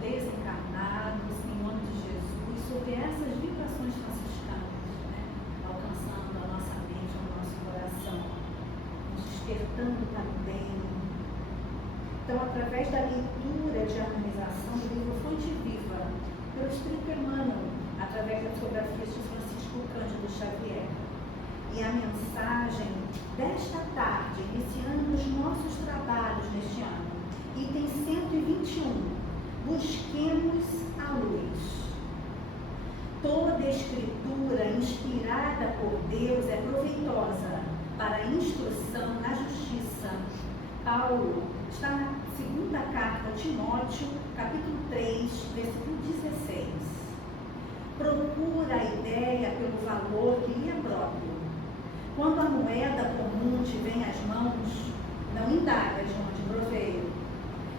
desencarnados, em nome de Jesus, sobre essas vibrações franciscanas, né? Alcançando a nossa mente, o nosso coração, nos despertando também. Então, através da leitura de harmonização do livro Fonte Viva, pelo Espírito Emmanuel, através da psicografia de Francisco Cândido Xavier. E a mensagem desta tarde, iniciando os nossos trabalhos neste ano, item 121, busquemos a luz. Toda escritura inspirada por Deus é proveitosa para a instrução na justiça. Paulo está na segunda carta a Timóteo, capítulo 3, versículo 16. Procura a ideia pelo valor que lhe é próprio. Quando a moeda comum te vem às mãos, não indagas de onde proveio.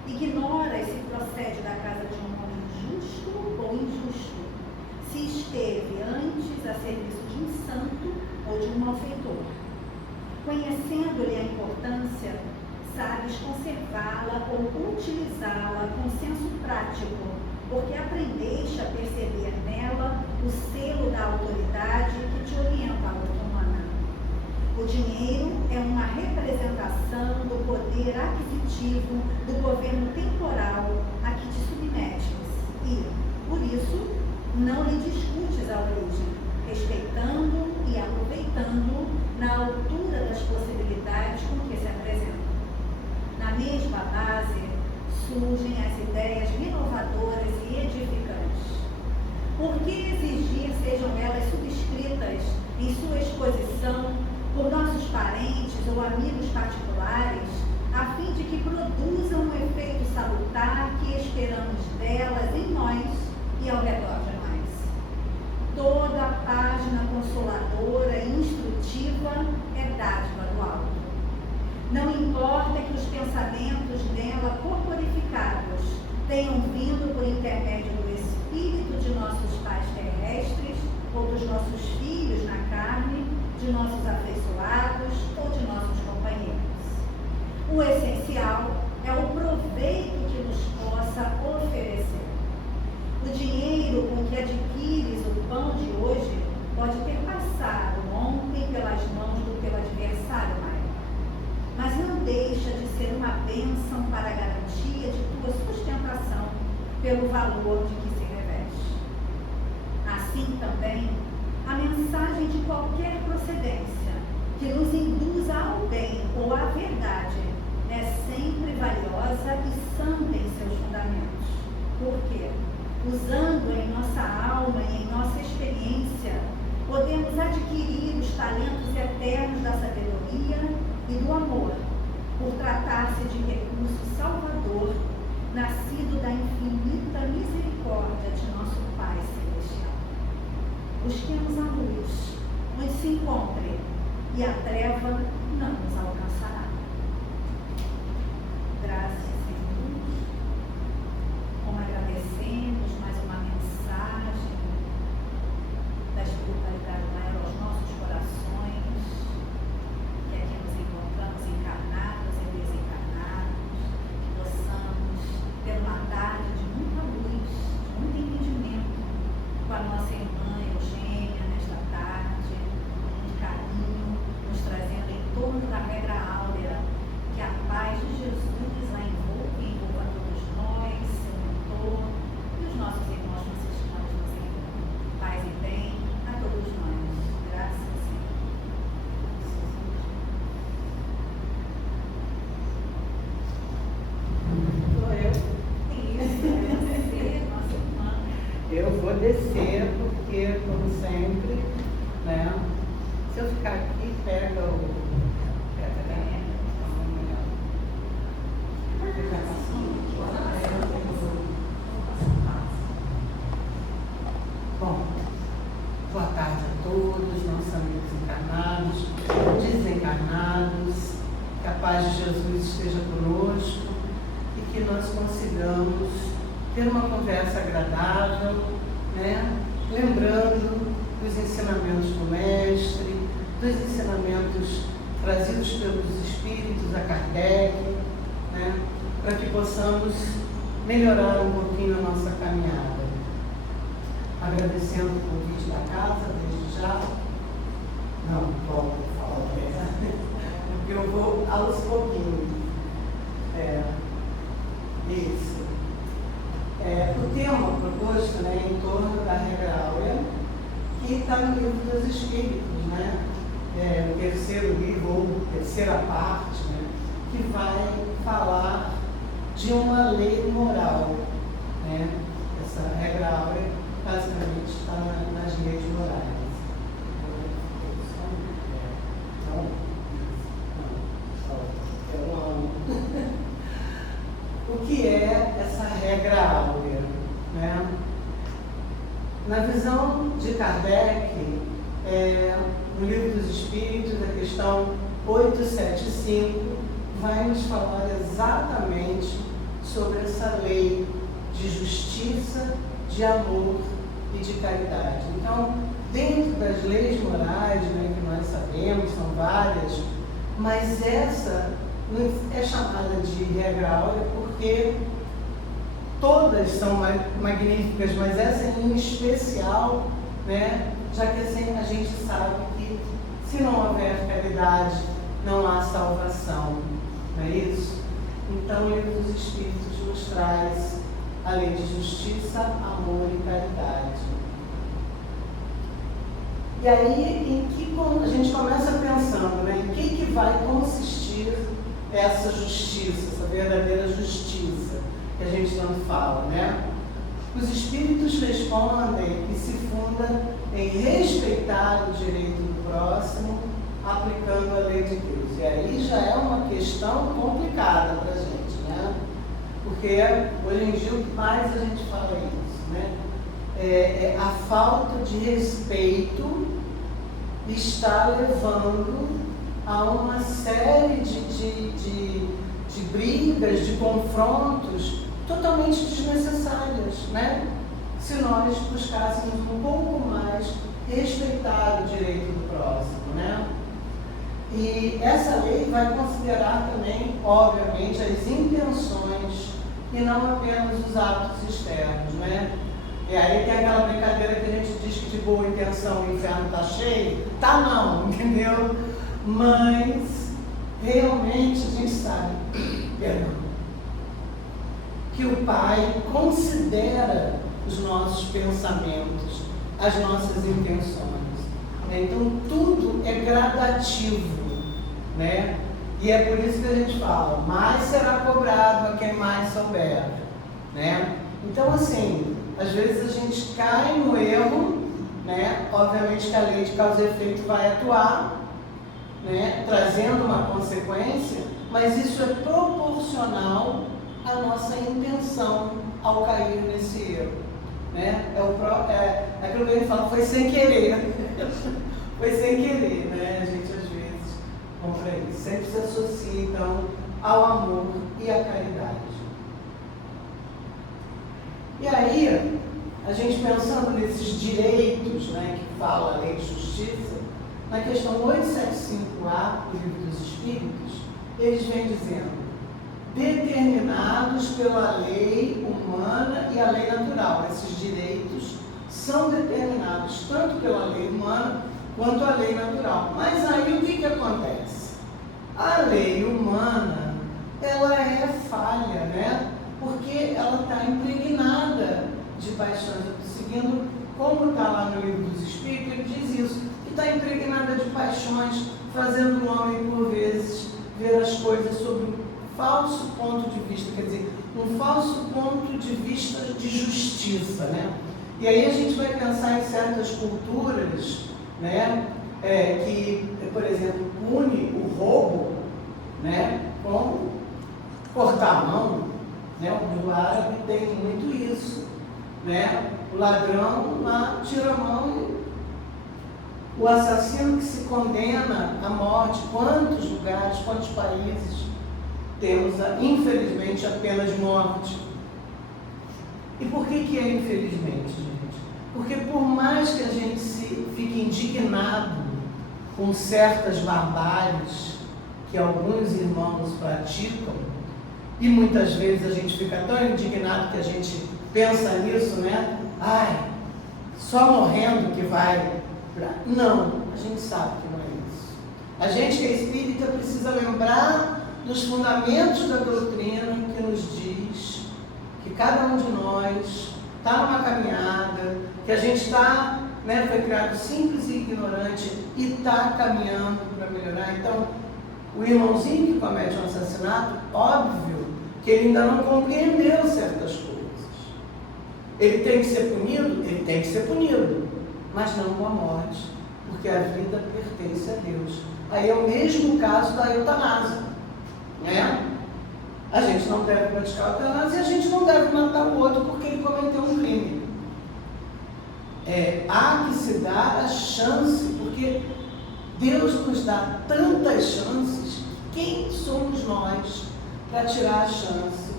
Ignora se procede da casa de um homem justo ou injusto, se esteve antes a serviço de um santo ou de um malfeitor. Conhecendo-lhe a importância, sabes conservá-la ou utilizá-la com senso prático, porque aprendeste a perceber nela o selo da autoridade que te orienta a luta humana. O dinheiro é uma representação do poder aquisitivo do governo temporal a que te submetes e, por isso, não lhe discutes a origem, respeitando e aproveitando na altura das possibilidades com que se apresenta. Na mesma base surgem as ideias renovadoras e edificantes. Por que exigir sejam elas subscritas em sua exposição por nossos parentes ou amigos particulares, a fim de que produzam o efeito salutar que esperamos delas em nós e ao redor de nós? Toda a página consoladora e instrutiva é dádiva do alto. Não importa que os pensamentos nela corporificados tenham vindo por intermédio do espírito de nossos pais terrestres ou dos nossos filhos na carne, de nossos afeiçoados ou de nossos companheiros. O essencial é o proveito que nos possa oferecer. O dinheiro com que adquires o pão de hoje pode ter passado ontem pelas mãos do teu adversário maior, mas não deixa de ser uma bênção para a garantia de tua sustentação pelo valor de que se reveste. Assim também, a mensagem de qualquer procedência que nos induza ao bem ou à verdade é sempre valiosa e santa em seus fundamentos. Por quê? Usando em nossa alma e em nossa experiência, podemos adquirir os talentos eternos da sabedoria e do amor, por tratar-se de recurso salvador, nascido da infinita misericórdia de nosso Pai Celestial. Busquemos a luz, onde se encontre, e a treva não nos alcançará. Graças, Senhor. Como agradecemos mais uma mensagem da espiritualidade maior aos nossos corações, que aqui nos encontramos encarnados e desencarnados, que possamos ter uma tarde de muita luz, de muito entendimento com a nossa irmã Eugênia nesta tarde, com muito carinho, nos trazendo em torno da regra áurea, que a paz de Jesus a envolva e envolva a todos nós, seu mentor e os nossos irmãos franciscanos nos envolvam. Paz e bem a todos nós. Graças, Senhor. Sou eu? Isso, é você, nossa irmã. Eu vou descer porque, como sempre, né? Se eu ficar aqui, pega o... Bom, boa tarde a todos, nossos amigos encarnados, desencarnados, que a paz de Jesus esteja conosco e que nós consigamos ter uma conversa agradável, né? Lembrando dos ensinamentos do Mestre, dos ensinamentos trazidos pelos Espíritos a Kardec, né? Para que possamos melhorar um pouquinho a nossa caminhada. Agradecendo o convite da casa, desde já. Não, volto a falar porque eu vou aos pouquinhos. Isso. O tema proposto, né, em torno da regra áurea, que está no Livro dos Espíritos, né? O terceiro livro, ou terceira parte, né, que vai falar de uma lei moral, né? Essa regra áurea basicamente está nas leis morais. O que é essa regra áurea, né? Na visão de Kardec, no Livro dos Espíritos, a questão 875, vai nos falar exatamente sobre essa lei de justiça, de amor e de caridade. Então, dentro das leis morais, né, que nós sabemos, são várias, mas essa é chamada de regra áurea porque todas são magníficas, mas essa em especial, né, já que assim a gente sabe que se não houver caridade, não há salvação, não é isso? Então, o Livro dos Espíritos nos traz a lei de justiça, amor e caridade. E aí, a gente começa pensando, né, em que vai consistir essa justiça, essa verdadeira justiça que a gente tanto fala, né? Os Espíritos respondem que se funda em respeitar o direito do próximo, aplicando a lei de Deus. E aí já é uma questão complicada para a gente, né? Porque hoje em dia o que mais a gente fala é isso, né? A falta de respeito está levando a uma série de brigas, de confrontos totalmente desnecessárias, né? Se nós buscássemos um pouco mais respeitar o direito do próximo, né? E essa lei vai considerar também, obviamente, as intenções e não apenas os atos externos, né? E aí tem aquela brincadeira que a gente diz que de boa intenção o inferno está cheio. Tá não, entendeu? Mas realmente a gente sabe, que o Pai considera os nossos pensamentos, as nossas intenções, né? Então tudo é gradativo, né? E é por isso que a gente fala, mais será cobrado a quem mais souber, né? Então assim, às vezes a gente cai no erro, né? Obviamente que a lei de causa e efeito vai atuar, né? Trazendo uma consequência, mas isso é proporcional à nossa intenção ao cair nesse erro, né? Aquilo que a gente fala, foi sem querer, foi sem querer, né? A gente às vezes compra isso, sempre se associa então ao amor e à caridade. E aí, a gente pensando nesses direitos, né, que fala a lei de justiça, na questão 875A do Livro dos Espíritos, eles vêm dizendo, determinados pela lei humana e a lei natural. Esses direitos são determinados tanto pela lei humana quanto a lei natural. Mas aí o que acontece? A lei humana, ela é falha, né? Porque ela está impregnada de paixões. Seguindo como está lá no Livro dos Espíritos, ele diz isso, que está impregnada de paixões, fazendo o homem, por vezes, ver as coisas sob um falso ponto de vista, quer dizer, um falso ponto de vista de justiça, né? E aí a gente vai pensar em certas culturas, né, que, por exemplo, une o roubo, né, com cortar a mão, né? O árabe tem muito isso, né? O ladrão lá tira a mão e o assassino que se condena à morte. Quantos lugares, quantos países temos, infelizmente, a pena de morte? E por que é infelizmente, gente? Porque por mais que a gente fique indignado com certas barbáries que alguns irmãos praticam, E muitas vezes a gente fica tão indignado que a gente pensa nisso, né? Ai, só morrendo que vai pra... Não, a gente sabe que não é isso. A gente que é espírita precisa lembrar dos fundamentos da doutrina que nos diz que cada um de nós está numa caminhada, que a gente está, né, foi criado simples e ignorante e está caminhando para melhorar. Então, o irmãozinho que comete um assassinato, óbvio que ele ainda não compreendeu certas coisas. Ele tem que ser punido? Ele tem que ser punido, mas não com a morte, porque a vida pertence a Deus. Aí é o mesmo caso da eutanásia, né? A gente não deve praticar a eutanásia e a gente não deve matar o outro porque ele cometeu um crime. Há que se dar a chance, porque Deus nos dá tantas chances. Quem somos nós para tirar a chance,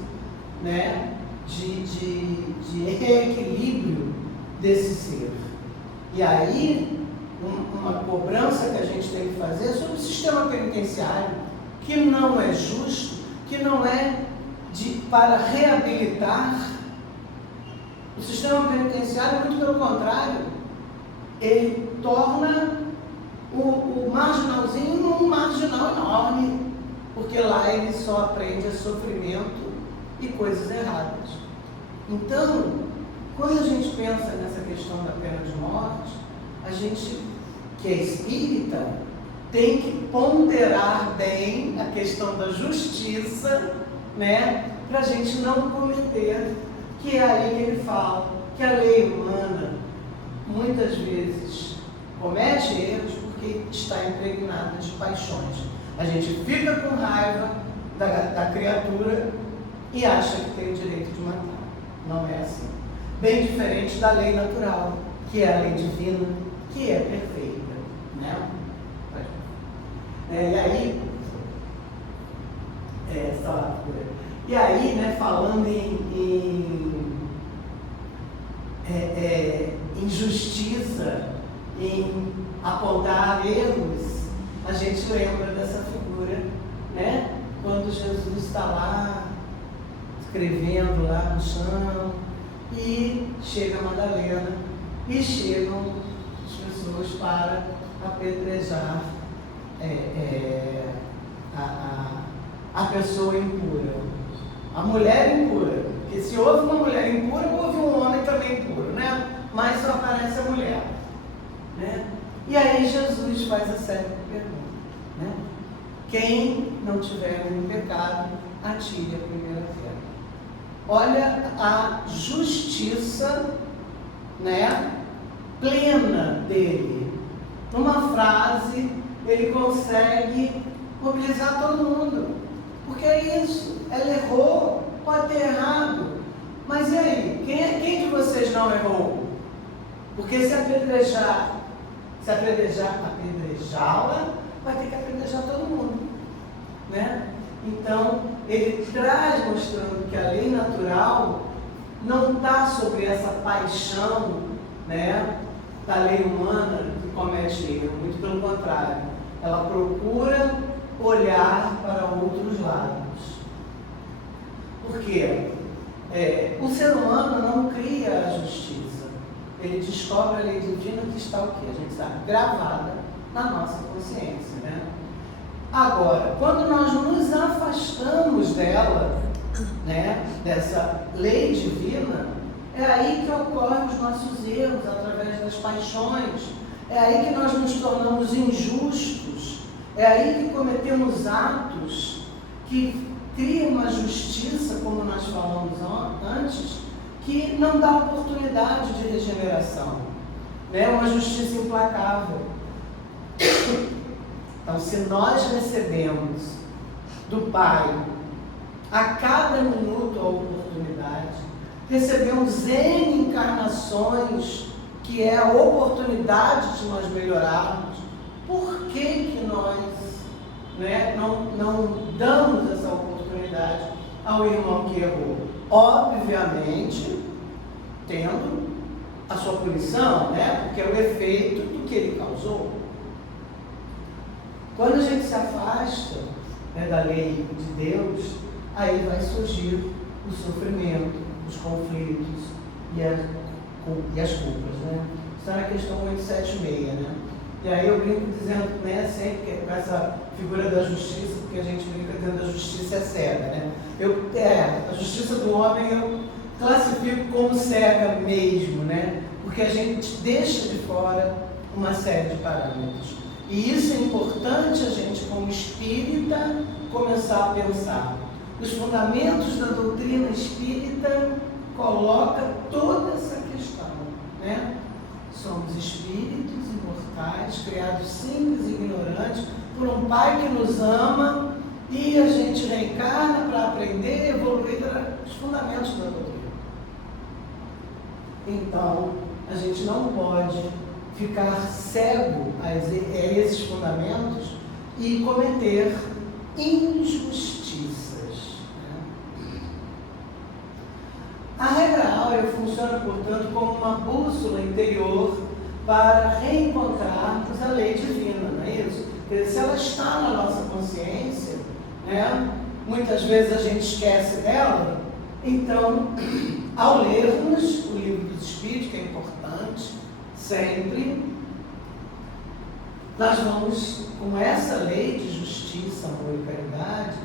né, de reequilíbrio desse ser? E aí, uma cobrança que a gente tem que fazer sobre o sistema penitenciário, que não é justo, que não é para reabilitar. O sistema penitenciário, muito pelo contrário, ele torna o marginalzinho um marginal enorme, porque lá ele só aprende sofrimento e coisas erradas. Então, quando a gente pensa nessa questão da pena de morte, a gente, que é espírita, tem que ponderar bem a questão da justiça, né, para a gente não cometer, que é aí que ele fala, que a lei humana, muitas vezes, comete erros porque está impregnada de paixões. A gente fica com raiva da criatura e acha que tem o direito de matar. Não é assim. Bem diferente da lei natural, que é a lei divina, que é perfeita, né? E aí, né, falando em justiça, em apontar erros, a gente lembra dessa figura, né? Quando Jesus está lá, escrevendo lá no chão, e chega a Madalena, e chegam as pessoas para apedrejar a pessoa impura, a mulher impura, porque se houve uma mulher impura, houve um homem também impuro, né? Mas só aparece a mulher, né? E aí Jesus faz a série pergunta, né? Quem não tiver nenhum pecado, atire a primeira pedra. Olha a justiça, né, plena dele. Numa frase, ele consegue mobilizar todo mundo. Porque é isso, ela errou, pode ter errado. Mas e aí? Quem de vocês não errou? Porque se apedrejá-la, vai ter que apedrejar todo mundo, né? Então, ele traz mostrando que a lei natural não está sobre essa paixão, né, da lei humana que comete erro, muito pelo contrário. Ela procura olhar para outros lados. Por quê? O ser humano não cria a justiça. Ele descobre a lei divina que está o quê? A gente sabe, gravada na nossa consciência, né? Agora, quando nós nos afastamos dela, né, dessa lei divina, é aí que ocorrem os nossos erros, através das paixões. É aí que nós nos tornamos injustos. É aí que cometemos atos que criam uma justiça, como nós falamos antes, que não dá oportunidade de regeneração, né? Uma justiça implacável. Então, se nós recebemos do Pai a cada minuto a oportunidade, recebemos N encarnações, que é a oportunidade de nós melhorarmos, por que nós, né, não damos essa oportunidade ao irmão que errou? Obviamente, tendo a sua punição, né, porque é o efeito do que ele causou. Quando a gente se afasta, né, da lei de Deus, aí vai surgir o sofrimento, os conflitos e as culpas, né? Está na questão 876, né? E aí eu brinco dizendo, né, sempre com essa figura da justiça, porque a gente brinca dizendo que a justiça é cega, né? A justiça do homem eu classifico como cega mesmo, né? Porque a gente deixa de fora uma série de parâmetros. E isso é importante a gente, como espírita, começar a pensar. Os fundamentos da doutrina espírita coloca toda essa questão, né? Somos espíritos imortais, criados simples e ignorantes, por um Pai que nos ama, e a gente reencarna para aprender e evoluir os fundamentos da doutrina. Então, a gente não pode ficar cego a esses fundamentos e cometer injustiças. Né? A regra áurea funciona, portanto, como uma bússola interior para reencontrarmos a lei divina, não é isso? Porque se ela está na nossa consciência, né, muitas vezes a gente esquece dela, então, ao lermos o livro dos Espíritos, que é importante, sempre, nós vamos, com essa lei de justiça, amor e caridade,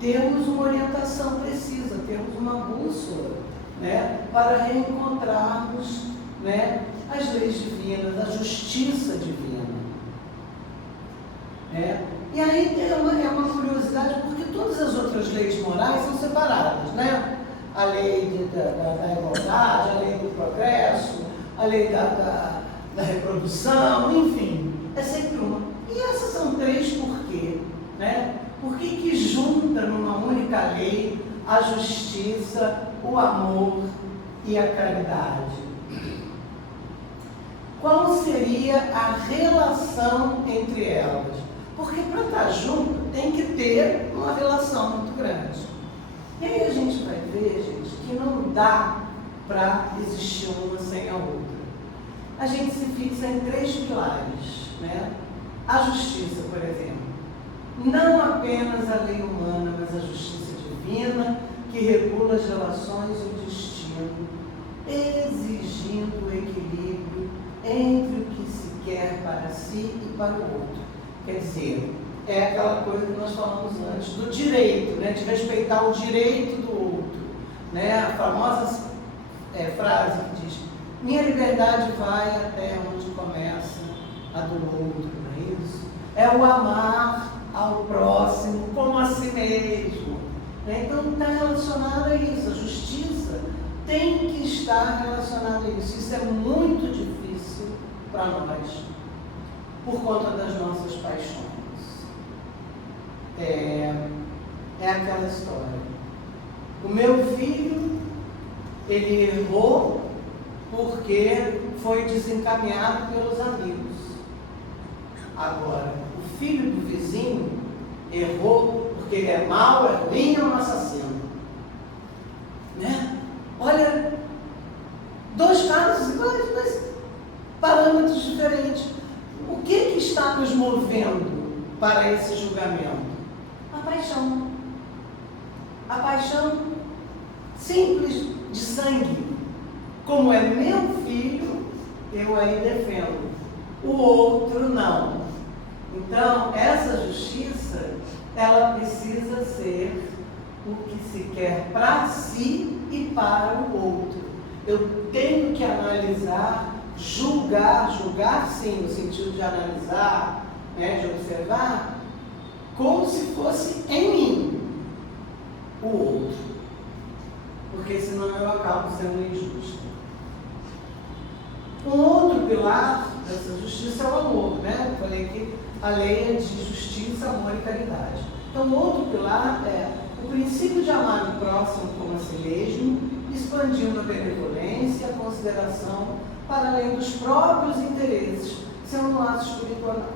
termos uma orientação precisa, termos uma bússola, né, para reencontrarmos, né, as leis divinas, a justiça divina. E aí é uma curiosidade, porque todas as outras leis morais são separadas, né? A lei da igualdade, a lei do progresso, a lei da reprodução, enfim, é sempre uma. E essas são três por quê? Né? Por que junta numa única lei a justiça, o amor e a caridade? Qual seria a relação entre elas? Porque para estar junto tem que ter uma relação muito grande. E aí a gente vai ver, gente, que não dá para existir uma sem a outra. A gente se fixa em três pilares, né? A justiça, por exemplo. Não apenas a lei humana, mas a justiça divina, que regula as relações e o destino, exigindo o equilíbrio entre o que se quer para si e para o outro. Quer dizer, é aquela coisa que nós falamos antes, do direito, né? De respeitar o direito do outro. Né? A famosa frase que diz: minha liberdade vai até onde começa a do outro, não é isso? É o amar ao próximo como a si mesmo. Né? Então está relacionado a isso, a justiça tem que estar relacionada a isso. Isso é muito difícil para nós, por conta das nossas paixões. É aquela história. O meu filho, ele errou porque foi desencaminhado pelos amigos. Agora, o filho do vizinho errou porque ele é mau, é ruim, é um assassino. Né? Olha, dois casos iguais, mas parâmetros diferentes. O que está nos movendo para esse julgamento? A paixão. A paixão simples de sangue. Como é meu filho, eu aí defendo. O outro não. Então, essa justiça, ela precisa ser o que se quer para si e para o outro. Eu tenho que analisar, julgar sim, no sentido de analisar, né, de observar, como se fosse em mim o outro. Porque senão eu acabo sendo injusto. Um outro pilar dessa justiça é o amor, né? Eu falei que a lei é de justiça, amor e caridade. Então, o outro pilar é o princípio de amar o próximo como a si mesmo, expandindo a benevolência e a consideração para além dos próprios interesses, sendo um laço espiritual que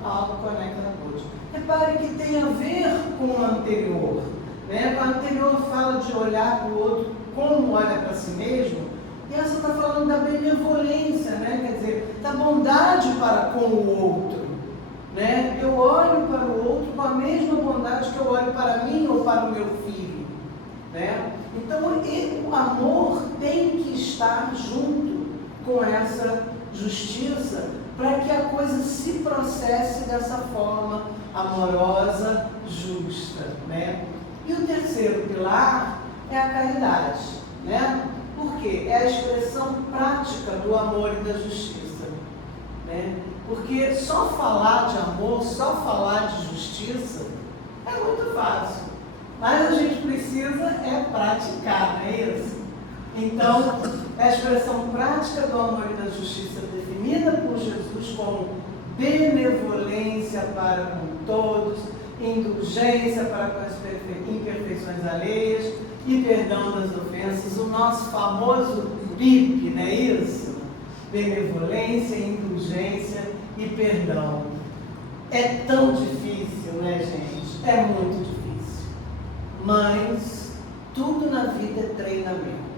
conecta a todos. Repare que tem a ver com o anterior. Né? O anterior fala de olhar para o outro como olha para si mesmo, e essa está falando da benevolência, né? Quer dizer, da bondade para com o outro. Né? Eu olho para o outro com a mesma bondade que eu olho para mim ou para o meu filho. né? Então, o amor tem que estar junto com essa justiça para que a coisa se processe dessa forma amorosa, justa, né? E o terceiro pilar é a caridade, né? Porque é a expressão prática do amor e da justiça, né? Porque só falar de amor, só falar de justiça é muito fácil, mas a gente precisa praticar, não é isso? Então, é a expressão prática do amor e da justiça definida por Jesus como benevolência para com todos, indulgência para com as imperfeições alheias e perdão das ofensas, o nosso famoso BIP, não é isso? Benevolência, indulgência e perdão. É tão difícil, né, gente? É muito difícil. Mas tudo na vida é treinamento.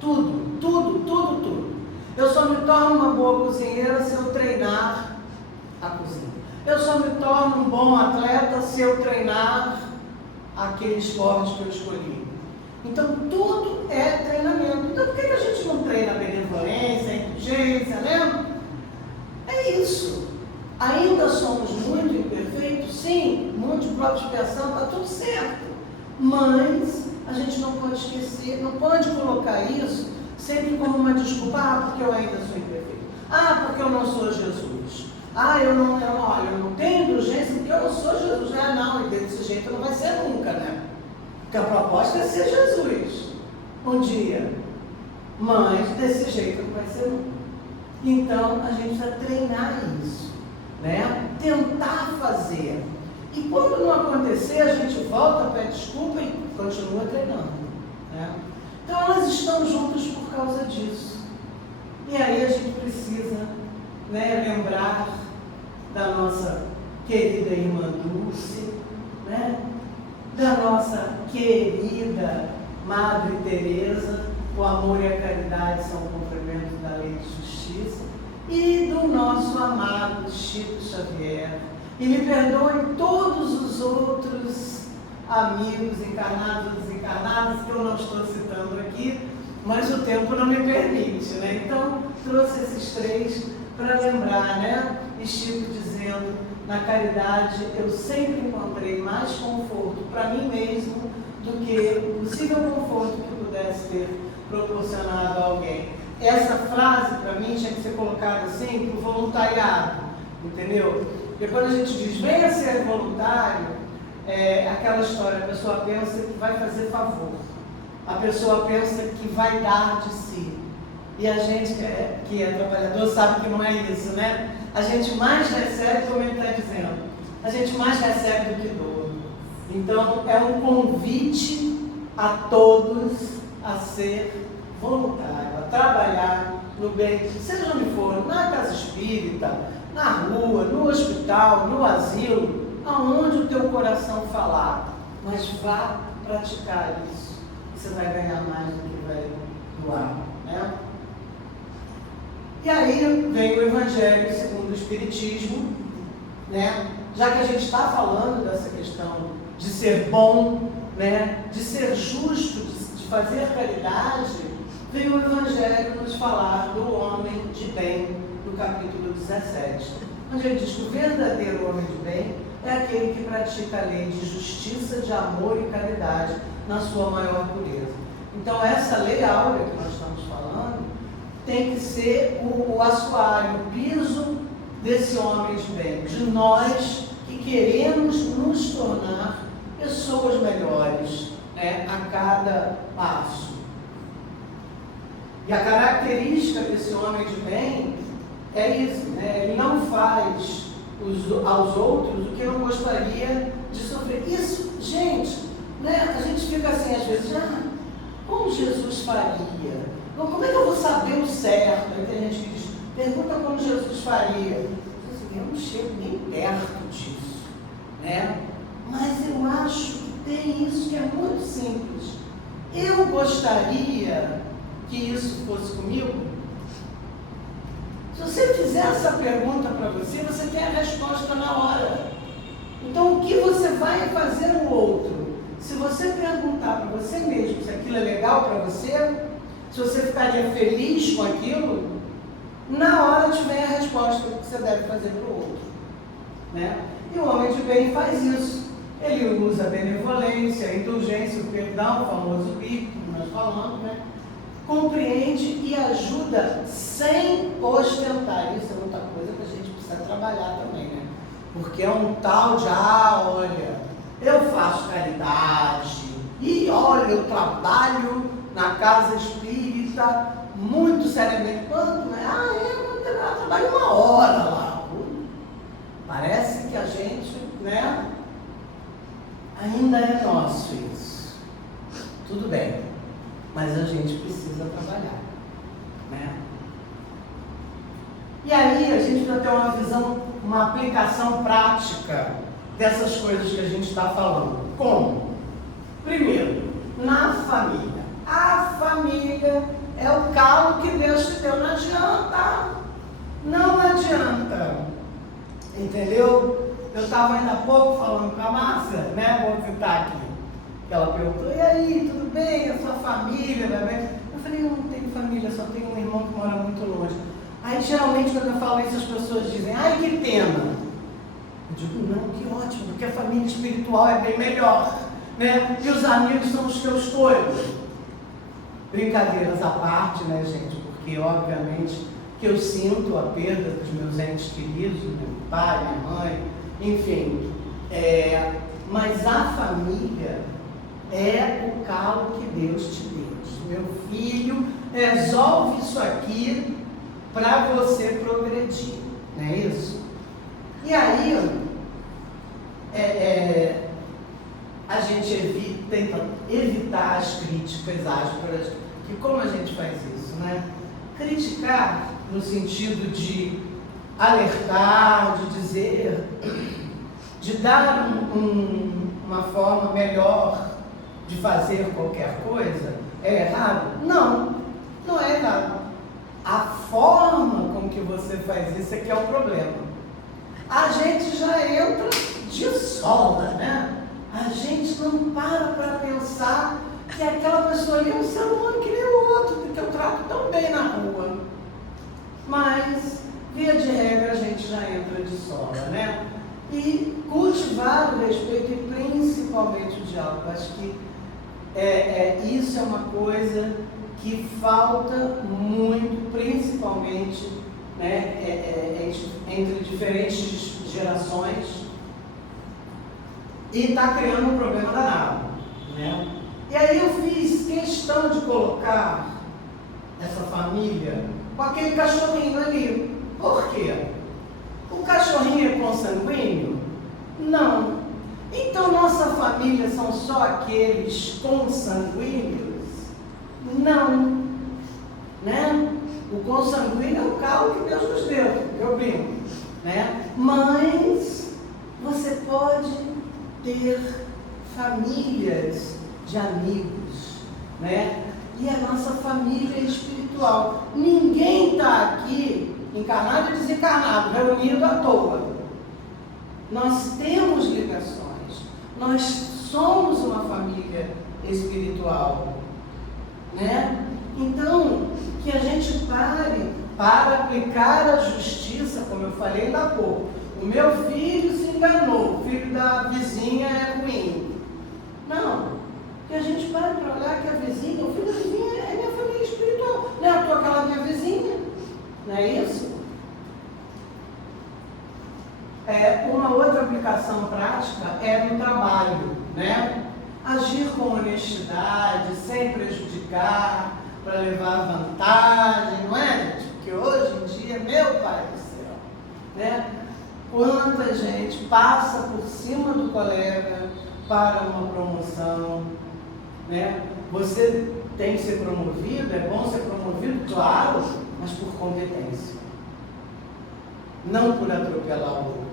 Tudo, tudo, tudo, tudo. Eu só me torno uma boa cozinheira se eu treinar a cozinha. Eu só me torno um bom atleta se eu treinar aquele esporte que eu escolhi. Então, tudo é treinamento. Então, por que a gente não treina a benevolência, a indulgência, né? É isso. Ainda somos muito imperfeitos? Sim. Muito de própria expiação, está tudo certo. Mas a gente não pode esquecer, não pode colocar isso sempre como uma desculpa. Porque eu ainda sou imperfeito. Porque eu não sou Jesus. Eu não tenho indulgência porque eu não sou Jesus. Não, e desse jeito não vai ser nunca, né? Porque a proposta é ser Jesus um dia. Mas desse jeito não vai ser nunca. Então, a gente precisa treinar isso, né? Tentar fazer. E quando não acontecer, a gente volta, pede desculpa e continua treinando, né? Então, elas estão juntas por causa disso. E aí a gente precisa, né, lembrar da nossa querida irmã Dulce, né? Da nossa querida Madre Teresa, o amor e a caridade são o complemento da lei de justiça, e do nosso amado Chico Xavier. E me perdoem todos os outros amigos encarnados e desencarnados que eu não estou citando aqui, mas o tempo não me permite, né? Então, trouxe esses três para lembrar, né? E Chico dizendo, na caridade eu sempre encontrei mais conforto para mim mesmo do que o possível conforto que pudesse ter proporcionado a alguém. Essa frase, para mim, tinha que ser colocada assim, para o voluntariado, entendeu? Porque quando a gente diz, venha ser voluntário, é aquela história, a pessoa pensa que vai fazer favor, a pessoa pensa que vai dar de si. E a gente que é trabalhador sabe que não é isso, né? A gente mais recebe, como ele está dizendo, a gente mais recebe do que doa. Então, é um convite a todos a ser voluntário, a trabalhar no bem, seja onde for, na casa espírita, na rua, no hospital, no asilo, aonde o teu coração falar, mas vá praticar isso. Você vai ganhar mais do que vai doar, né? E aí vem o Evangelho segundo o Espiritismo, né? Já que a gente está falando dessa questão de ser bom, né? De ser justo, de fazer caridade, vem o Evangelho nos falar do homem de bem, no capítulo 17, onde ele diz que o verdadeiro homem de bem é aquele que pratica a lei de justiça, de amor e caridade na sua maior pureza. Então, essa lei áurea que nós estamos falando tem que ser o assoalho, o piso desse homem de bem, de nós que queremos nos tornar pessoas melhores, né, a cada passo. E a característica desse homem de bem é isso, né? Ele não faz aos outros o que não gostaria de sofrer. Isso, gente, né? A gente fica assim às vezes, como Jesus faria? Como é que eu vou saber o certo? Aí tem gente que diz, pergunta como Jesus faria. Eu não chego nem perto disso, né? Mas eu acho que tem isso que é muito simples. Eu gostaria que isso fosse comigo? Se você fizer essa pergunta para você, você tem a resposta na hora. Então, o que você vai fazer no outro? se você perguntar para você mesmo se aquilo é legal para você, se você ficaria feliz com aquilo, na hora te vem a resposta que você deve fazer para o outro, né? E o homem de bem faz isso. Ele usa a benevolência, a indulgência, o perdão, o famoso BIP, que nós falamos, né? Compreende e ajuda sem ostentar. Isso é outra coisa que a gente precisa trabalhar também, né? Porque é um tal de, olha, eu faço caridade, e olha, eu trabalho na casa espírita muito seriamente. Quanto, né? Eu trabalho 1 hora lá. Parece que a gente, né? Ainda é nosso isso. Tudo bem, mas a gente precisa trabalhar, né? E aí a gente vai ter uma visão, uma aplicação prática dessas coisas que a gente está falando. Como? Primeiro, na família. A família é o calo que Deus te deu. Não adianta. Não adianta. Entendeu? Eu estava ainda há pouco falando com a Márcia, né? Vou citar aqui. Que ela perguntou, e aí, tudo bem? A sua família, vai bem? Eu falei, eu não tenho família, só tenho um irmão que mora muito longe. Aí, geralmente, quando eu falo isso, as pessoas dizem, ai, que pena. Eu digo, não, que ótimo, porque a família espiritual é bem melhor, né? E os amigos são os teus coelhos. Brincadeiras à parte, né, gente? Porque, obviamente, que eu sinto a perda dos meus entes queridos, meu pai, minha mãe, enfim. Mas a família é o calo que Deus te deu. Meu filho, resolve isso aqui para você progredir, não é isso? E aí, a gente tenta evitar as críticas ásperas, que como a gente faz isso, né? Criticar no sentido de alertar, de dizer, de dar uma forma melhor de fazer qualquer coisa, é errado? Não, não é errado. A forma como que você faz isso é que é o problema. A gente já entra de solda, né? A gente não para pensar que aquela pessoa ali é um ser humano que nem o outro, que eu trato tão bem na rua. Mas, via de regra, a gente já entra de sola, né? E cultivar o respeito e principalmente o diálogo. Acho que isso é uma coisa que falta muito, principalmente, né, entre diferentes gerações, e está criando um problema danado, né? E aí eu fiz questão de colocar essa família com aquele cachorrinho ali. Por quê? O cachorrinho é consanguíneo? Não. Então nossa família são só aqueles consanguíneos? Não. Né? O consanguíneo é o calo que Deus nos deu, eu brinco, né? Mas você pode ter famílias de amigos, né? E a nossa família espiritual. Ninguém está aqui, encarnado e desencarnado, reunido à toa. Nós temos ligações, nós somos uma família espiritual, né? Então, que a gente pare para aplicar a justiça, como eu falei ainda há pouco. O meu filho se enganou, o filho da vizinha é ruim. Não, que a gente pare para olhar que a vizinha, o filho da vizinha é minha família espiritual. Não é a tua, aquela minha vizinha, não é isso? Uma outra aplicação prática é no trabalho, né? Agir com honestidade, sem prejudicar, para levar vantagem, não é, gente? Porque hoje em dia, meu pai do céu, né? Quanta gente passa por cima do colega para uma promoção, né? Você tem que ser promovido, é bom ser promovido, claro, mas por competência, não por atropelar o outro.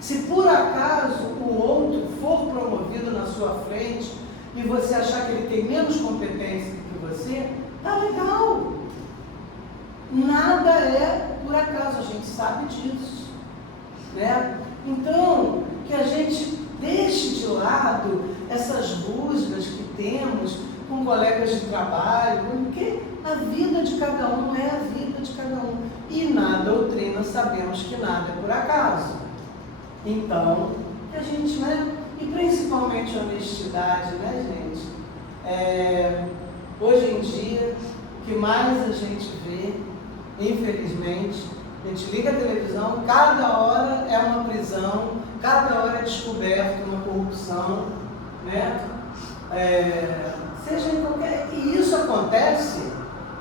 Se por acaso o outro for promovido na sua frente e você achar que ele tem menos competência que você, tá legal. Nada é por acaso, a gente sabe disso, né? Então, que a gente deixe de lado essas rusgas que temos com colegas de trabalho, porque a vida de cada um é a vida de cada um. E na doutrina sabemos que nada é por acaso. Então, a gente, né? E principalmente honestidade, né, gente? Hoje em dia, o que mais a gente vê, infelizmente, a gente liga a televisão, cada hora é uma prisão, cada hora é descoberto uma corrupção, né? Seja em qualquer... E isso acontece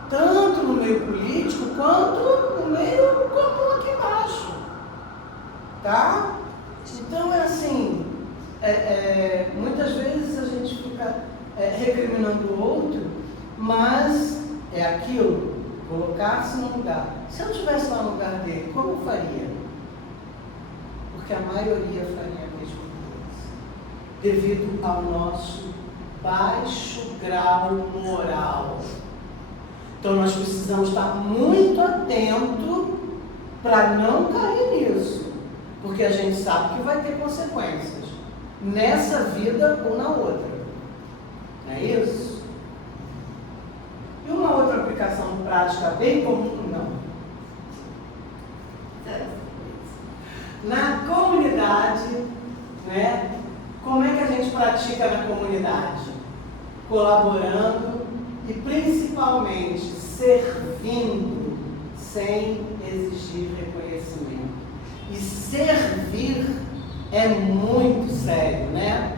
tanto no meio político quanto no meio comum aqui embaixo, tá? Então é assim, muitas vezes a gente fica recriminando o outro, mas é aquilo, colocar-se no lugar. Se eu estivesse lá no lugar dele, como eu faria? Porque a maioria faria a mesma coisa, devido ao nosso baixo grau moral. Então nós precisamos estar muito atentos para não cair nisso, porque a gente sabe que vai ter consequências nessa vida ou na outra. Não é isso? E uma outra aplicação prática bem comum, não. Na comunidade, né? Como é que a gente pratica na comunidade? Colaborando e principalmente servindo sem exigir reconhecimento. E servir é muito sério, né?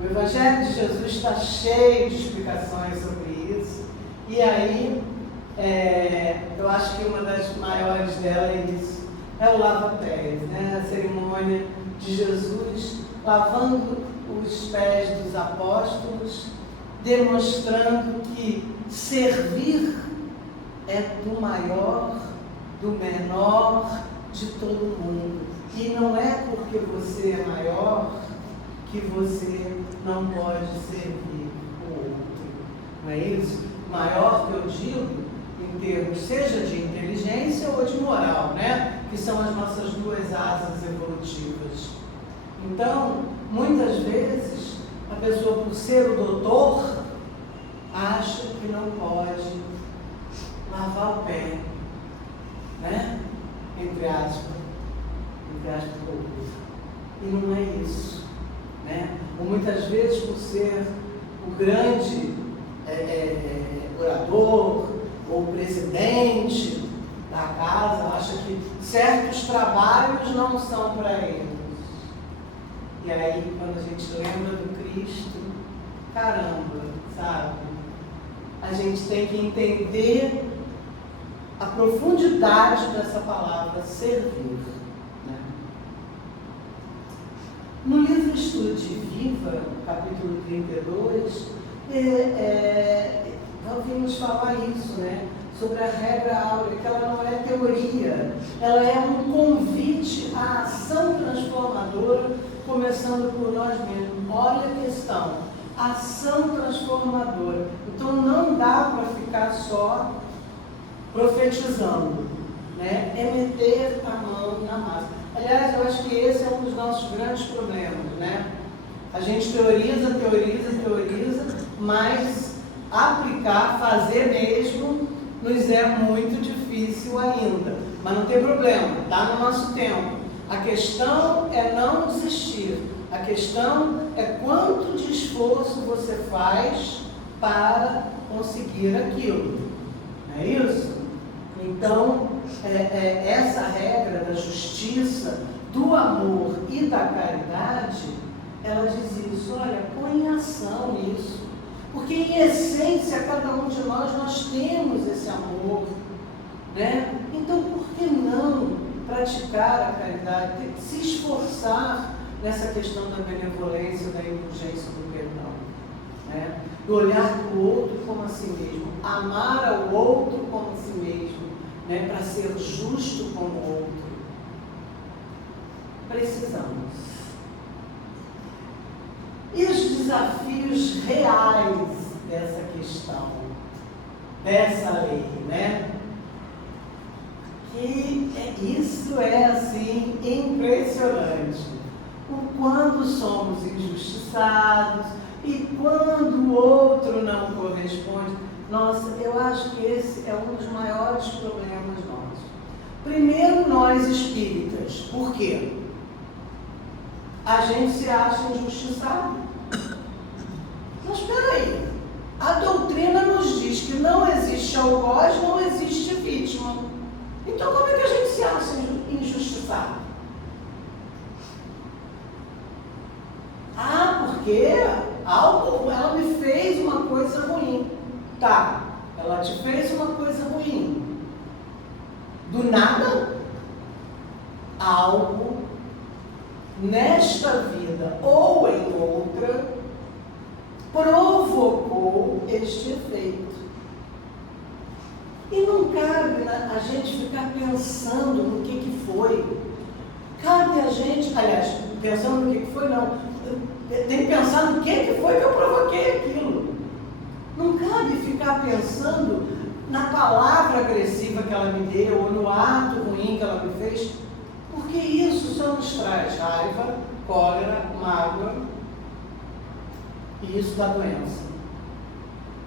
O Evangelho de Jesus está cheio de explicações sobre isso. E aí, eu acho que uma das maiores delas é isso. É o lava-pés, né? A cerimônia de Jesus lavando os pés dos apóstolos, demonstrando que servir é do maior, do menor, de todo mundo. E não é porque você é maior que você não pode servir o outro. Não é isso? Maior que eu digo, em termos seja de inteligência ou de moral, né? Que são as nossas duas asas evolutivas. Então, muitas vezes, a pessoa, por ser o doutor, acha que não pode lavar o pé, né? Entre aspas, e não é isso, né? Ou muitas vezes, por ser o grande orador ou presidente da casa, acha que certos trabalhos não são para eles. E aí, quando a gente lembra do Cristo, caramba, sabe? A gente tem que entender a profundidade dessa palavra, servir. Né? No livro Estude Viva, capítulo 32, ouvimos falar isso, né? Sobre a regra áurea, que ela não é teoria, ela é um convite à ação transformadora, começando por nós mesmos. Olha a questão, ação transformadora. Então não dá para ficar só profetizando, né? É meter a mão na massa. Aliás, eu acho que esse é um dos nossos grandes problemas, né? A gente teoriza, mas aplicar, fazer mesmo, nos é muito difícil ainda. Mas não tem problema, está no nosso tempo. A questão é não desistir. A questão é quanto de esforço você faz para conseguir aquilo. Não é isso? Então, essa regra da justiça, do amor e da caridade, ela diz isso, olha, põe em ação isso. Porque em essência, cada um de nós temos esse amor, né? Então, por que não praticar a caridade? Tem que se esforçar nessa questão da benevolência, da indulgência, do perdão, né? Do olhar para o outro como a si mesmo, amar ao outro como a si mesmo, né? Para ser justo com o outro. Precisamos. E os desafios reais dessa questão, dessa lei, né? Que isso é, assim, impressionante. O quanto somos injustiçados, E quando o outro não corresponde, nossa, eu acho que esse é um dos maiores problemas nossos. Primeiro, nós espíritas. Por quê? A gente se acha injustiçado. Mas espera aí. A doutrina nos diz que não existe algoz, não existe vítima. Então como é que a gente se acha injustiçado? Ah, porque ela me fez uma coisa ruim. Tá, ela te fez uma coisa ruim. Do nada, algo nesta vida ou em outra provocou este efeito. E não cabe a gente ficar pensando no que foi. Cabe a gente, aliás, pensando no que foi, não. Tem que pensar no que foi que eu provoquei aquilo. Não cabe ficar pensando na palavra agressiva que ela me deu ou no ato ruim que ela me fez, porque isso só nos traz raiva, cólera, mágoa, e isso dá doença.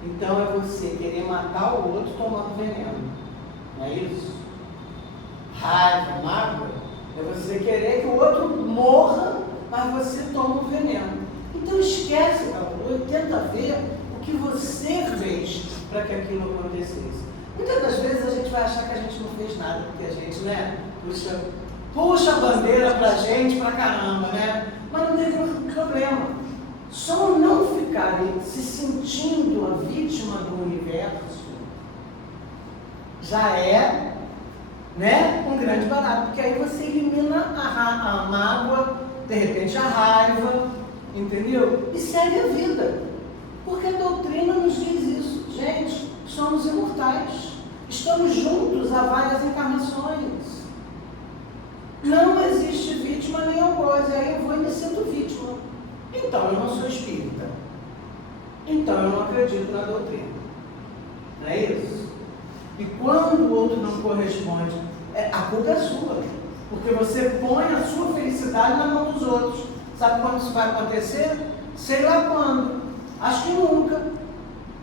Então é você querer matar o outro tomando veneno, não é isso? Raiva, mágoa, é você querer que o outro morra, mas você toma o veneno. Então esquece, tenta ver o que você fez para que aquilo acontecesse. Muitas das vezes a gente vai achar que a gente não fez nada, porque a gente, né, puxa a bandeira pra gente pra caramba, né? Mas não tem problema. Só não ficar se sentindo a vítima do universo já é, né, um grande barato, porque aí você elimina a mágoa, de repente a raiva, entendeu? E segue a vida. Porque a doutrina nos diz isso. Gente, somos imortais. Estamos juntos há várias encarnações. Não existe vítima nem algoz. Aí eu vou e me sinto vítima. Então eu não sou espírita. Então eu não acredito na doutrina. Não é isso? E quando o outro não corresponde, a culpa é sua. Porque você põe a sua felicidade na mão dos outros. Sabe quando isso vai acontecer? Sei lá quando. Acho que nunca.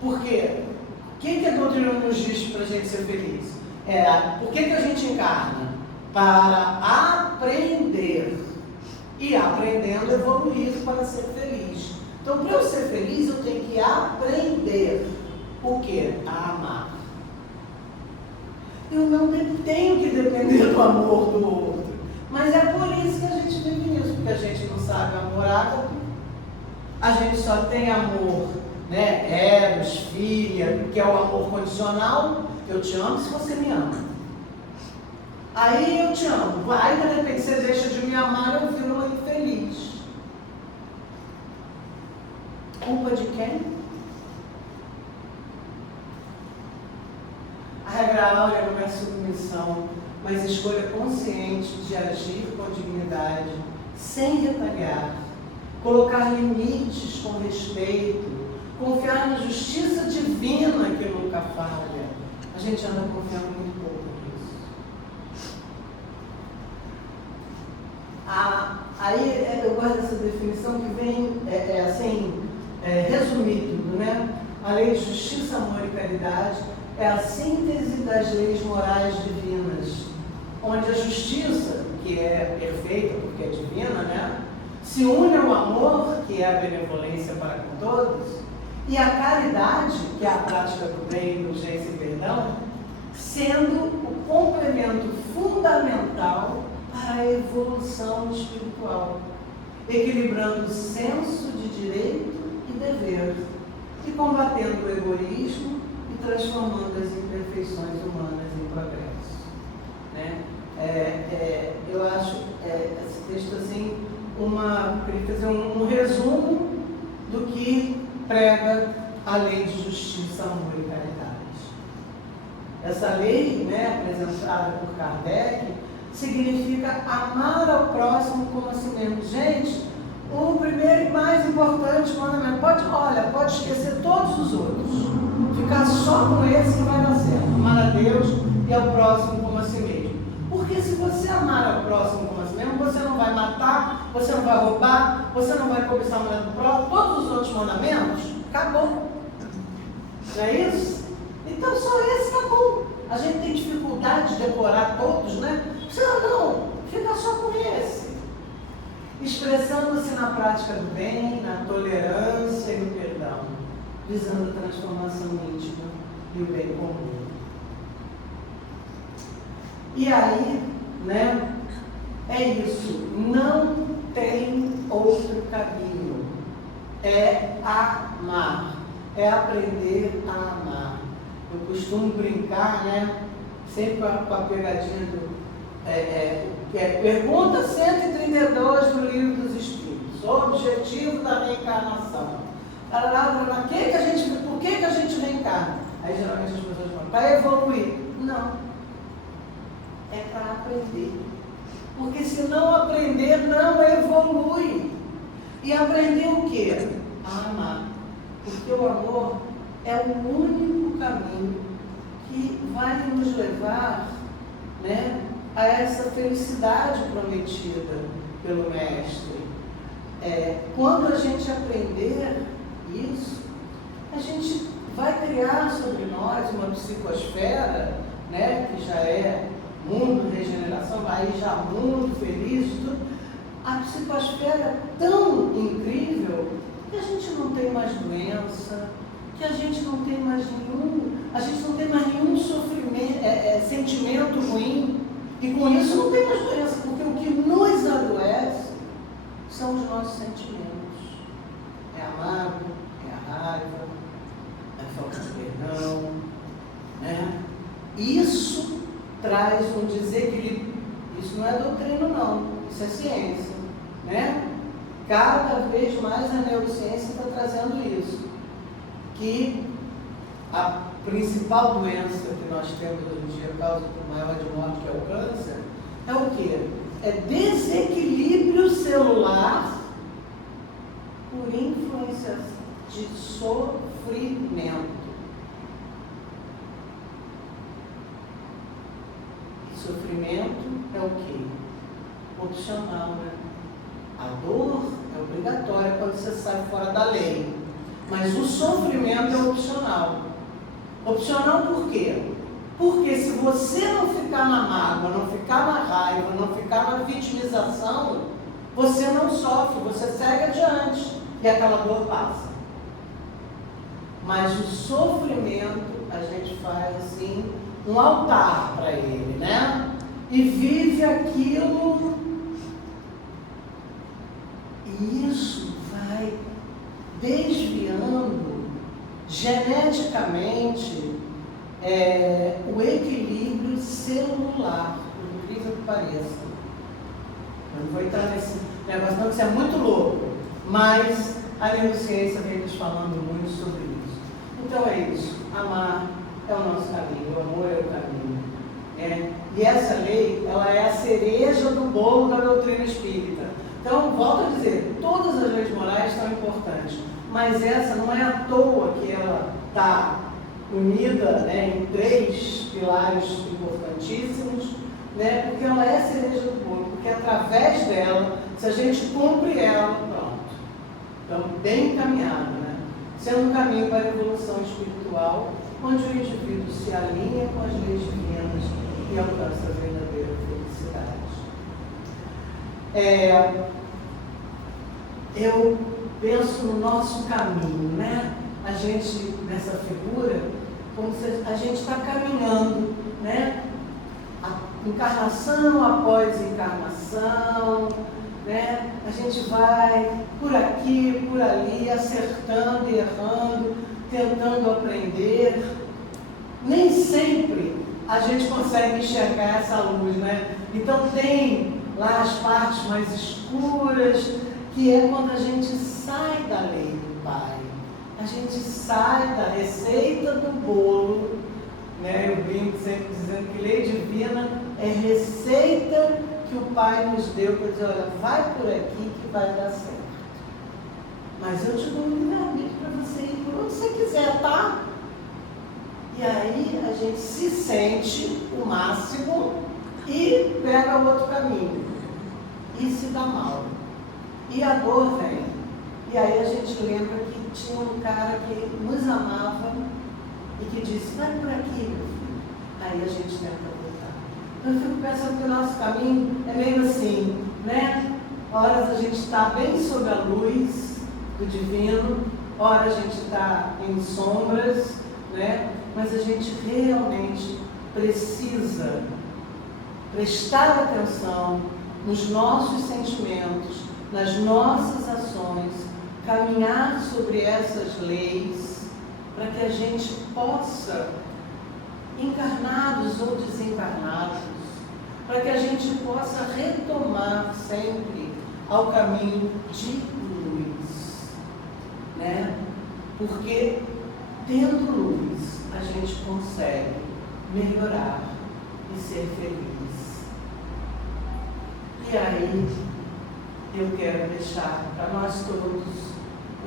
Por quê? O que a doutrina nos diz para a gente ser feliz? Por que a gente encarna? Para aprender. E aprendendo, evoluir para ser feliz. Então, para eu ser feliz, eu tenho que aprender. O quê? A amar. Eu não tenho que depender do amor do outro. Mas é por isso que a gente vive nisso. Porque a gente não sabe amor ágape. A gente só tem amor, né? Eros, filha, que é o amor condicional. Eu te amo se você me ama. Aí eu te amo. Aí, de repente, você deixa de me amar, eu viro uma infeliz. Culpa de quem? A regra áurea não é submissão, mas escolha consciente de agir com dignidade, sem retalhar, colocar limites com respeito, confiar na justiça divina que nunca falha. A gente anda confiando muito pouco nisso. Aí eu gosto dessa definição que vem resumido, né? A lei de justiça, amor e caridade é a síntese das leis morais divinas, onde a justiça, que é perfeita porque é divina, né, se une ao amor, que é a benevolência para com todos, e a caridade, que é a prática do bem, indulgência e perdão, sendo o complemento fundamental para a evolução espiritual, equilibrando o senso de direito e dever, e combatendo o egoísmo e transformando as imperfeições humanas em progresso. Né? Eu acho esse texto assim, queria fazer um resumo do que prega a lei de justiça, amor e caridade. Essa lei, né, apresentada por Kardec, significa amar ao próximo como a si mesmo. Gente, o primeiro e mais importante mandamento, pode esquecer todos os outros, ficar só com esse que vai dar certo, amar a Deus e ao próximo como a si mesmo. Por Porque se você amar ao próximo como a si mesmo, você não vai matar, você não vai roubar, você não vai cobiçar a mulher do próximo, todos os outros mandamentos, acabou. Não é isso? Então só esse tá bom. A gente tem dificuldade de decorar todos, né? Não, fica só com esse. Expressando-se na prática do bem, na tolerância e no perdão, visando a transformação íntima e o bem comum. E aí, né, é isso, não tem outro caminho, é amar, é aprender a amar. Eu costumo brincar, né, sempre com a pegadinha do, pergunta 132 do Livro dos Espíritos, o objetivo da reencarnação. Por que a gente reencarna? Aí geralmente as pessoas falam, para evoluir. Não. É para aprender. Porque se não aprender, não evolui. E aprender o quê? A amar. Porque o amor é o único caminho que vai nos levar, né, a essa felicidade prometida pelo Mestre. Quando a gente aprender isso, a gente vai criar sobre nós uma psicosfera, né, que já é mundo, regeneração, aí já mundo, feliz, tudo. A psicosfera é tão incrível que a gente não tem mais doença, que a gente não tem mais nenhum sofrimento, sentimento ruim, e com isso não tem mais doença, porque o que nos adoece são os nossos sentimentos. É a mágoa, é a raiva, é a falta de perdão, né? Isso traz um desequilíbrio. Isso não é doutrina, não. Isso é ciência, né? Cada vez mais a neurociência está trazendo isso. Que a principal doença que nós temos hoje em dia, a causa maior de morte, que é o câncer, é o quê? É desequilíbrio celular por influência de sofrimento. Sofrimento é o quê? Opcional, né? A dor é obrigatória quando você sai fora da lei. Mas o sofrimento é opcional. Opcional por quê? Porque se você não ficar na mágoa, não ficar na raiva, não ficar na vitimização, você não sofre, você segue adiante e aquela dor passa. Mas o sofrimento a gente faz assim, um altar para ele, né? E vive aquilo. E isso vai desviando geneticamente o equilíbrio celular, por incrível que pareça. Eu não vou entrar nesse negócio, não, que isso é muito louco, mas a neurociência vem nos falando muito sobre isso. Então é isso, amar é o nosso caminho, o amor é o caminho. E essa lei, ela é a cereja do bolo da doutrina espírita. Então, volto a dizer, todas as leis morais são importantes, mas essa não é à toa que ela está unida, né, em 3 pilares importantíssimos, né, porque ela é a cereja do bolo, porque através dela, se a gente cumpre ela, pronto. Então, bem encaminhado, né? Sendo um caminho para a evolução espiritual, onde o indivíduo se alinha com as leis divinas e alcança a verdadeira felicidade. Eu penso no nosso caminho, né? A gente, nessa figura, como se a gente está caminhando, né? Encarnação após encarnação, né? A gente vai por aqui, por ali, acertando e errando, tentando aprender. Nem sempre a gente consegue enxergar essa luz, né? Então tem lá as partes mais escuras, que é quando a gente sai da lei do Pai. A gente sai da receita do bolo, né? Eu brinco sempre dizendo que lei divina é receita que o Pai nos deu para dizer, olha, vai por aqui que vai dar certo. Mas eu te dou um livre-arbítrio para você ir por onde você quiser, tá? E aí a gente se sente o máximo, e pega o outro caminho e se dá mal. E a dor vem. E aí a gente lembra que tinha um cara que nos amava e que disse, vai por aqui, meu filho. Aí a gente tenta voltar. Eu fico pensando que o nosso caminho é meio assim, né? Horas a gente está bem sob a luz do divino, horas a gente está em sombras, né? Mas a gente realmente precisa prestar atenção nos nossos sentimentos, nas nossas ações, caminhar sobre essas leis, para que a gente possa, encarnados ou desencarnados, para que a gente possa retomar sempre ao caminho de luz, né? Porque tendo luz a gente consegue melhorar e ser feliz. E aí eu quero deixar para nós todos,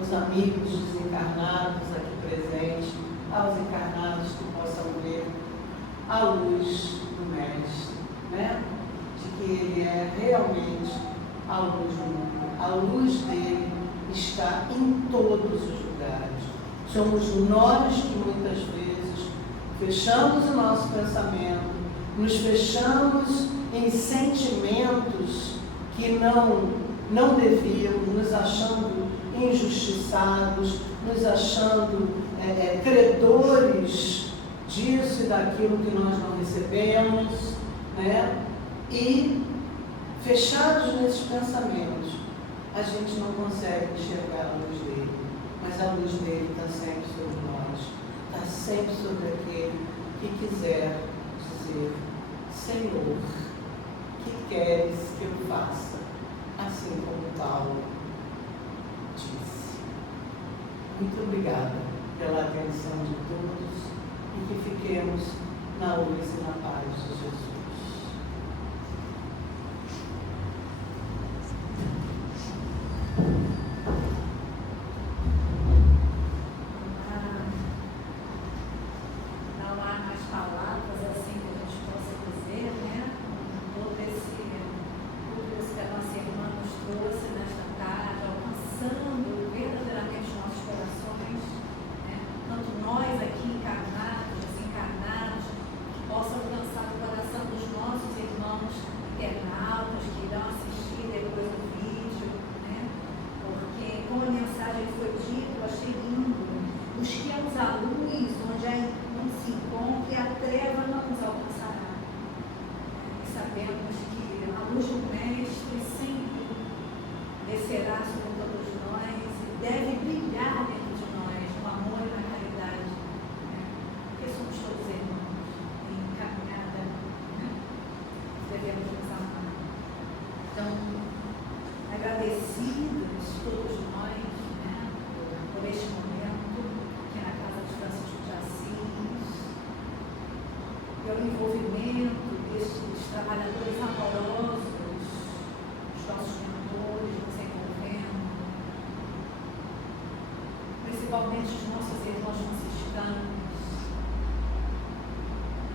os amigos desencarnados aqui presentes, aos encarnados que possam ver a luz do Mestre, né? De que Ele é realmente a luz do mundo. A luz dele está em todos os lugares. Somos nós que muitas vezes fechamos o nosso pensamento, nos fechamos em sentimentos que não devíamos, nos achando injustiçados, nos achando credores disso e daquilo que nós não recebemos, né? E fechados nesses pensamentos, a gente não consegue enxergar a luz dele, mas a luz dele está sempre sobre nós, está sempre sobre aquele que quiser dizer, Senhor, que queres que eu faça? Assim como Paulo disse. Muito obrigada pela atenção de todos e que fiquemos na luz e na paz de Jesus. Principalmente os nossos irmãos franciscanos,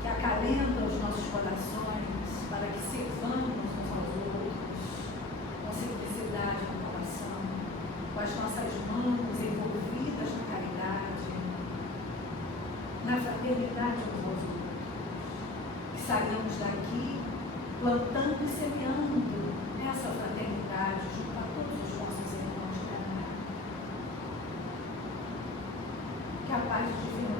que acalentam os nossos corações para que sirvamos uns aos outros, com simplicidade no coração, com as nossas mãos envolvidas na caridade, na fraternidade uns aos outros, que saiamos daqui plantando e semeando essa fraternidade junto a todos os nossos irmãos. Que a paz divina